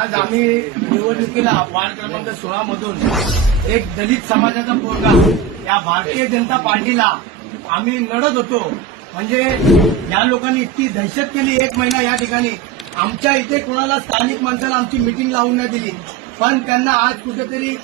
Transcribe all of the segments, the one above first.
आज आम्ही निवडणुकीला वार्ड क्रमांक 16 मधून एक दलित समाजाचा पोरगा या भारतीय जनता पार्टीला आम्ही लढत होतो. म्हणजे या लोकांनी इतकी दहशत केली. 1 महिना या ठिकाणी आमच्या इथे कोणाला स्थानिक माणसाला आमची मिटिंग लावून नाही दिली. पण त्यांना आज कुठेतरी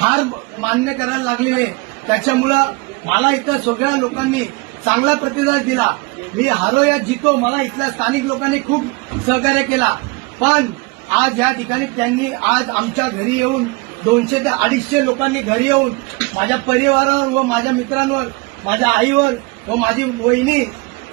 हार मान्य करायला लागलेले. त्याच्यामुळं मला इथं सगळ्या लोकांनी चांगला प्रतिसाद दिला. मी हारो या जितो मला इथल्या स्थानिक लोकांनी खूप सहकार्य केला. पण आज या ठिकाणी त्यांनी आज आमच्या घरी येऊन 200 ते 250 लोकांनी घरी येऊन माझ्या परिवारावर व माझ्या मित्रांवर, माझ्या आईवर व माझी वहिनी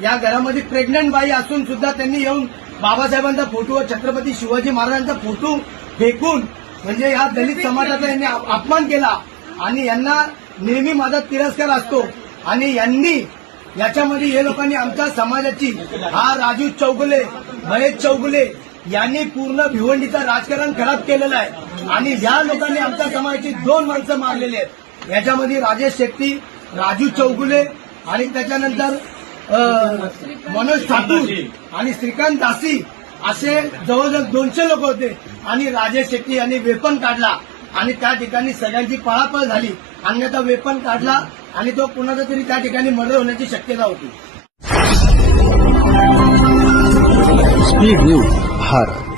या घरामध्ये प्रेग्नंट बाई असून सुद्धा त्यांनी येऊन बाबासाहेबांचा फोटो व छत्रपती शिवाजी महाराजांचा फोटो फेकून म्हणजे या दलित समाजाचा यांनी अपमान केला. आणि यांना नेहमी माझा तिरस्कार असतो. आणि यांनी याच्यामध्ये हे लोकांनी आमच्या समाजाची हा राजू चौगुले, महेश चौगुले यांनी पूर्ण भिवंडीचं राजकारण खराब केलेलं आहे. आणि या लोकांनी आमच्या समाजाची 2 माणसं मारलेली आहेत. याच्यामध्ये राजेश शेट्टी, राजू चौगुले आणि त्याच्यानंतर मनोज ठाकूर आणि श्रीकांत दासी असे जवळजवळ 200 लोक होते. आणि राजेश शेट्टी यांनी वेपन काढला आणि त्या ठिकाणी सगळ्यांची पळापळ झाली. अन्यथा वेपन काढला आणि तो कुणाचा तरी त्या ठिकाणी मर्डर होण्याची शक्यता होती. Speed news Bharat.